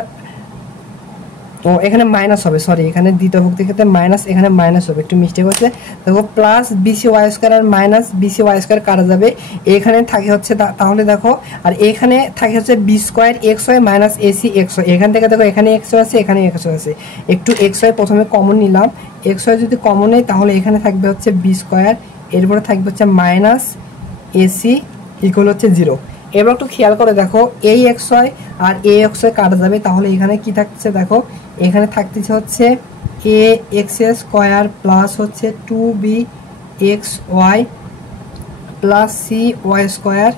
ও এখানে মাইনাস হবে, সরি এখানে দ্বিতীয় ভুক্তির ক্ষেত্রে মাইনাস, এখানে মাইনাস হবে, একটু মিস্টেক হচ্ছে। দেখো প্লাস বিসি ওয়াই স্কোয়ার আর মাইনাস বিসি ওয়াই স্কোয়ার কাটা যাবে, এখানে থাকে হচ্ছে তাহলে দেখো, আর এখানে থাকে হচ্ছে B square x y minus a c x y, এখান থেকে দেখো এখানে এক্স ওয়াই আছে, এখানে এক্স ওয়াই আছে, একটু এক্স ওয়াই প্রথমে কমন নিলাম, এক্স ওয়াই যদি কমন নেই তাহলে এখানে থাকবে হচ্ছে বি স্কোয়ার, এরপরে থাকবে হচ্ছে মাইনাস এসি ইকুয়াল হচ্ছে 0। এবার একটু খেয়াল করে দেখো এই এক্স ওয়াই আর এ এক্স ওয়াই কাটা যাবে, তাহলে এখানে কি থাকছে দেখো, এখানে থাকতেছে হচ্ছে এ এক্স স্কোয়ার প্লাস হচ্ছে 2b X Y plus C Y square,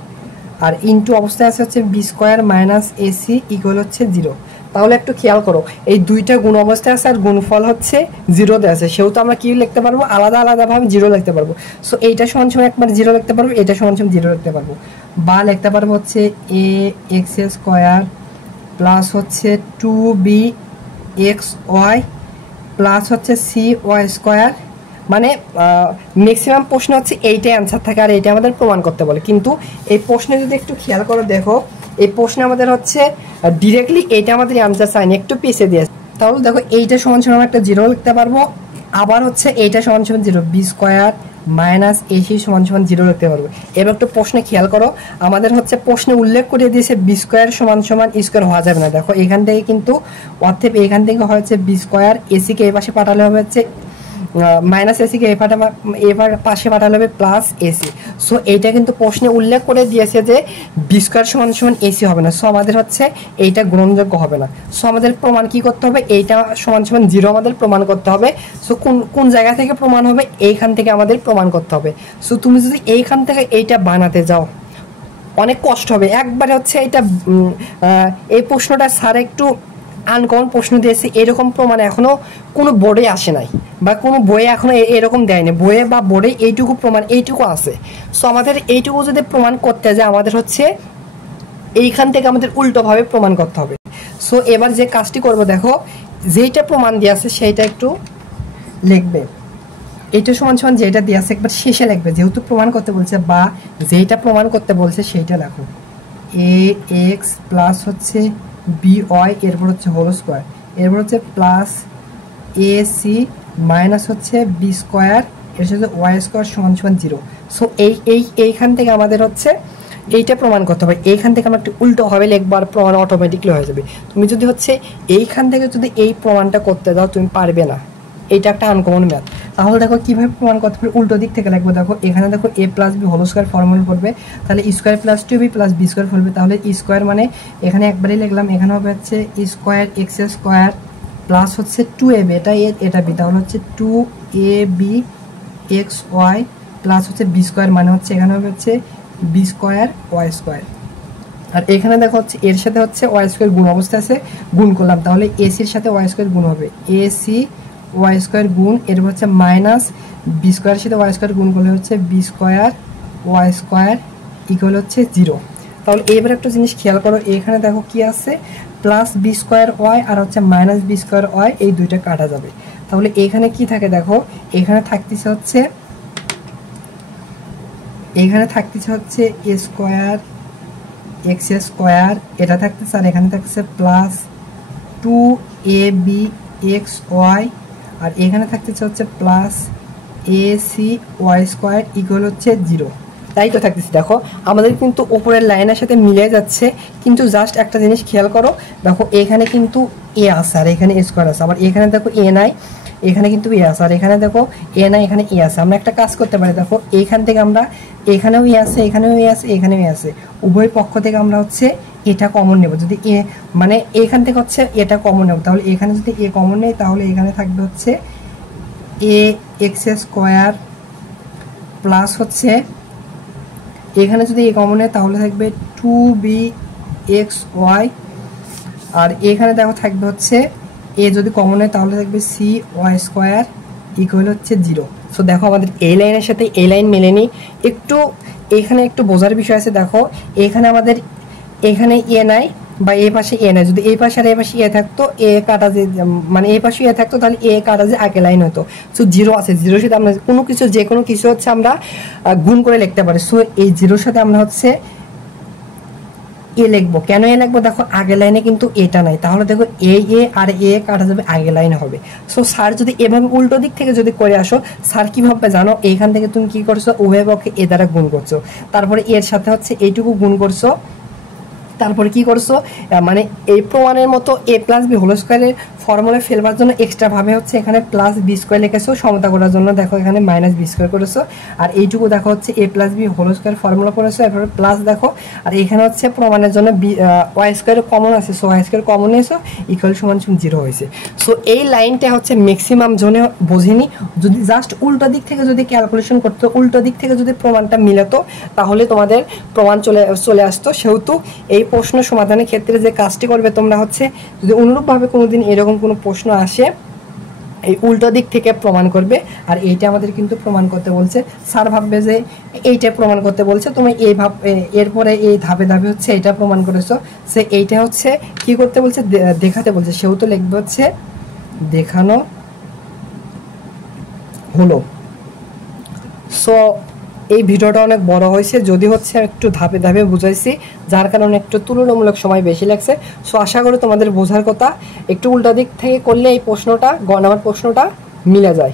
আর ইনটু অবস্থায় আছে হচ্ছে B square minus AC equal হচ্ছে 0। তাহলে একটু খেয়াল করো এই দুইটা গুণ অবস্থায় আছে আর গুণফল হচ্ছে 0 আছে, সেহেতু আমরা কি লিখতে পারবো, আলাদা আলাদাভাবে 0 লিখতে পারবো। সো এইটা সমান সমান একবার 0 লিখতে পারবো, এটা সমান সমান 0 লিখতে পারবো, বা লিখতে পারবো হচ্ছে এ এক্স স্কোয়ার প্লাস হচ্ছে 2b এক্স ওয়াই প্লাস হচ্ছে সি ওয়াই স্কোয়ার। মানে ম্যাক্সিমাম প্রশ্ন হচ্ছে এইটাই অ্যান্সার থাকে আর এইটা আমাদের প্রমাণ করতে বলে, কিন্তু এই প্রশ্নে যদি একটু খেয়াল করো দেখো এই প্রশ্নে আমাদের হচ্ছে ডিরেক্টলি এইটা আমাদের অ্যান্সার চাইনি, একটু পিছিয়ে দিয়েছে। তাহলে দেখো এইটা সমান সমান একটা 0 লিখতে পারবো, আবার হচ্ছে এইটা সমান সমান 0 বি স্কোয়ার মাইনাস এসি সমান সমান 0 লিখতে পারবো। এবার একটু প্রশ্নে খেয়াল করো, আমাদের হচ্ছে প্রশ্নে উল্লেখ করে দিয়েছে বি স্কোয়ার সমান সমান স্কোয়ার হওয়া যাবে না, দেখো এখান থেকে কিন্তু অর্থাৎ এখান থেকে হচ্ছে বি স্কোয়ার এসিকে এই পাশে পাঠালে হবে হচ্ছে মাইনাস এসিকে এবার পাশে পাঠালে হবে প্লাস এসি। সো এইটা কিন্তু প্রশ্নে উল্লেখ করে দিয়েছে যে বি স্কোয়ার সমান সমান এসি হবে না, সো আমাদের হচ্ছে এইটা গ্রহণযোগ্য হবে না। সো আমাদের প্রমাণ কি করতে হবে, এইটা সমান সমান 0 আমাদের প্রমাণ করতে হবে। সো কোন জায়গা থেকে প্রমাণ হবে, এইখান থেকে আমাদের প্রমাণ করতে হবে। সো তুমি যদি এইখান থেকে এইটা বানাতে যাও অনেক কষ্ট হবে, একবারে হচ্ছে এইটা এই প্রশ্নটা স্যার একটু আনকমন প্রশ্ন দিয়েছে, এরকম প্রমাণ এখনো কোনো বোর্ডে আসে নাই বা কোনো বইয়ে এখনো এরকম দেয়নি, বইয়ে বা বোর্ডে এইটুকু প্রমাণ এইটুকু আছে। সো আমাদের এইটুকু যদি প্রমাণ করতে যায় আমাদের হচ্ছে এইখান থেকে আমাদের উল্টোভাবে প্রমাণ করতে হবে। সো এবার যে কাজটি করব দেখো, যেইটা প্রমাণ দিয়ে আছে সেইটা একটু লিখবে, এইটা সমান সমান যেটা দিয়ে আছে একবার শেষে লিখবে, যেহেতু প্রমাণ করতে বলছে বা যেইটা প্রমাণ করতে বলছে সেইটা লেখো, এ এক্স প্লাস হচ্ছে বি ওয়াই এরপর হচ্ছে হোল স্কোয়ার, এরপর হচ্ছে প্লাস এ সি মাইনাস হচ্ছে বি স্কোয়ার এর সাথে ওয়াই স্কোয়ার সমান সমান 0। সো এইখান থেকে আমাদের হচ্ছে এইটা প্রমাণ করতে হবে, এইখান থেকে আমরা একটু উল্টোভাবে লিখবার প্রমাণ অটোমেটিকলি হয়ে যাবে। তুমি যদি হচ্ছে এইখান থেকে যদি এই প্রমাণটা করতে দাও তুমি পারবে না, এইটা একটা আনকমন ম্যাথ। তাহলে দেখো কীভাবে প্রমাণ করতে পারে, উল্টো দিক থেকে লিখবো, দেখো এখানে দেখো A plus B whole square formula করবে, তাহলে square plus 2b plus B square ফেলবে, তাহলে স্কোয়ার মানে এখানে একবারই লিখলাম, এখানে হবে হচ্ছে স্কোয়ার এক্স স্কোয়ার প্লাস হচ্ছে 2ab, এটা এ এটা বি, তাহলে হচ্ছে 2ab এক্স ওয়াই প্লাস হচ্ছে বি স্কোয়ার মানে হচ্ছে এখানে হবে হচ্ছে বি স্কোয়ার ওয়াই স্কোয়ার, আর এখানে দেখো হচ্ছে এর সাথে হচ্ছে ওয়াই স্কোয়ার গুণ অবস্থা আছে, গুণ করলাম, তাহলে এসির সাথে ওয়াই স্কোয়ার গুণ হবে, এসি ওয়াই স্কোয়ার গুণ এরপর হচ্ছে মাইনাস বি স্কোয়ারের সাথে ওয়াই স্কোয়ার গুণ করলে হচ্ছে B square y square equal হচ্ছে 0। তাহলে এবার একটা জিনিস খেয়াল করো, এখানে দেখো কি আছে প্লাস বি স্কোয়ার ওয়াই আর হচ্ছে মাইনাস বি স্কোয়ার ওয়াই, এই দুইটা কাটা যাবে। তাহলে এখানে কি থাকে দেখো, এখানে থাকতেছে হচ্ছে এ স্কোয়ার এক্স স্কোয়ার, এটা থাকতেছে, আর এখানে থাকতেছে প্লাস 2ab এক্স ওয়াই, আর এখানে থাকতেছে হচ্ছে plus a c Y square equal হচ্ছে 0। তাই তো থাকতেছে। দেখো আমাদের কিন্তু উপরের লাইনের সাথে মিলে যাচ্ছে, কিন্তু জাস্ট একটা জিনিস খেয়াল করো, দেখো এখানে কিন্তু এ আছে আর এখানে এ স্কোয়ার আছে, আবার এখানে দেখো এ নাই, এখানে কিন্তু এ আছে, আর এখানে দেখো এ নাই, এখানে এ আছে। আমরা একটা কাজ করতে পারি, দেখো এইখান থেকে আমরা এখানেও এ আছে, এখানেও এ আছে, এখানেও এ আছে, উভয় পক্ষ থেকে আমরা হচ্ছে এটা কমন নেব। যদি এ মানে এখান থেকে হচ্ছে এটা কমন নেব, তাহলে এখানে যদি এ কমন নেই তাহলে এখানে থাকবে হচ্ছে এ এক্স স্কোয়ার প্লাস হচ্ছে এখানে যদি এ কমন নেই তাহলে থাকবে 2bxy, আর এখানে দেখো থাকবে হচ্ছে এ যদি কমন হয় তাহলে থাকবে cy² ইকুয়াল হচ্ছে 0। সো দেখো আমাদের এই লাইনের সাথে এই লাইন মেলেনি, একটু এখানে একটু বোঝার বিষয় আছে। দেখো এখানে আমাদের এখানে এ নাই বা এই পাশে এ নাই, যদি এই পাশে আর এই পাশে এ থাকতো, এ কাটা যে মানে এই পাশে এ থাকতো তাহলে এ কাটা যে আগে লাইন হতো। সো 0 আছে, 0-এর সাথে আমরা কোনো কিছু যে কোনো কিছু হচ্ছে আমরা গুণ করে লিখতে পারি। সো এই 0-এর সাথে আমরা হচ্ছে এ লিখবো। কেন এ লিখবো? দেখো আগের লাইনে কিন্তু এটা নাই, তাহলে দেখো এ আর এ কাটা যাবে, আগের লাইনে হবে। সো স্যার যদি এভাবে উল্টো দিক থেকে যদি করে আসো, স্যার কি ভাববে জানো? এইখান থেকে তুমি কি করছো, উভয় পক্ষে এ দ্বারা গুণ করছো, তারপরে এর সাথে হচ্ছে এইটুকু গুণ করছো, তারপরে কি করছো মানে এই প্রমাণের মতো a প্লাস বি হোল স্কোয়ারের ফর্মুলা ফেলবার জন্য এক্সট্রা ভাবে হচ্ছে এখানে প্লাস বি স্কোয়ার লিখেছো, সমতা করার জন্য দেখো এখানে মাইনাস বি স্কোয়ার করেছো, আর এইটুকু দেখো হচ্ছে a plus B whole square formula করেছো, এরপরে প্লাস দেখো, আর এখানে হচ্ছে প্রমাণের জন্য ওয়াই স্কোয়ার কমন আছে, সো ওয়াই স্কোয়ার কমন নিয়েছো, ইকুয়াল সমান 0 হয়েছে। সো এই লাইনটা হচ্ছে ম্যাক্সিমাম জনে বোঝেনি, যদি জাস্ট উল্টো দিক থেকে যদি ক্যালকুলেশন করতো, উল্টো দিক থেকে যদি প্রমাণটা মিলাতো তাহলে তোমাদের প্রমাণ চলে আসতো। সেহেতু এই প্রশ্ন সমাধানের ক্ষেত্রে যে কাজটি করবে তোমরা হচ্ছে, যদি অনুরূপভাবে কোনোদিন এরকম কোনো প্রশ্ন আসে এই উল্টো দিক থেকে প্রমাণ করবে, আর এইটা আমাদের কিন্তু প্রমাণ করতে বলছে, স্যার ভাববে যে এইটা প্রমাণ করতে বলছে, তুমি এই এরপরে এই ধাপে ধাপে হচ্ছে এইটা প্রমাণ করেছো, সে এইটা হচ্ছে কি করতে বলছে, দেখাতে বলছে, সেহেতু লিখবে হচ্ছে দেখানো হলো। সো এই ভিডিওটা অনেক বড় হয়েছে, যদি হচ্ছে একটু ধাপে ধাপে বুঝাইছি, যার কারণে একটু তুলনামূলক সময় বেশি লাগছে। সো আশা করি তোমাদের বোঝার কথা, একটু উল্টা দিক থেকে করলে এই প্রশ্নটা গ নাম্বার প্রশ্নটা মিলে যায়।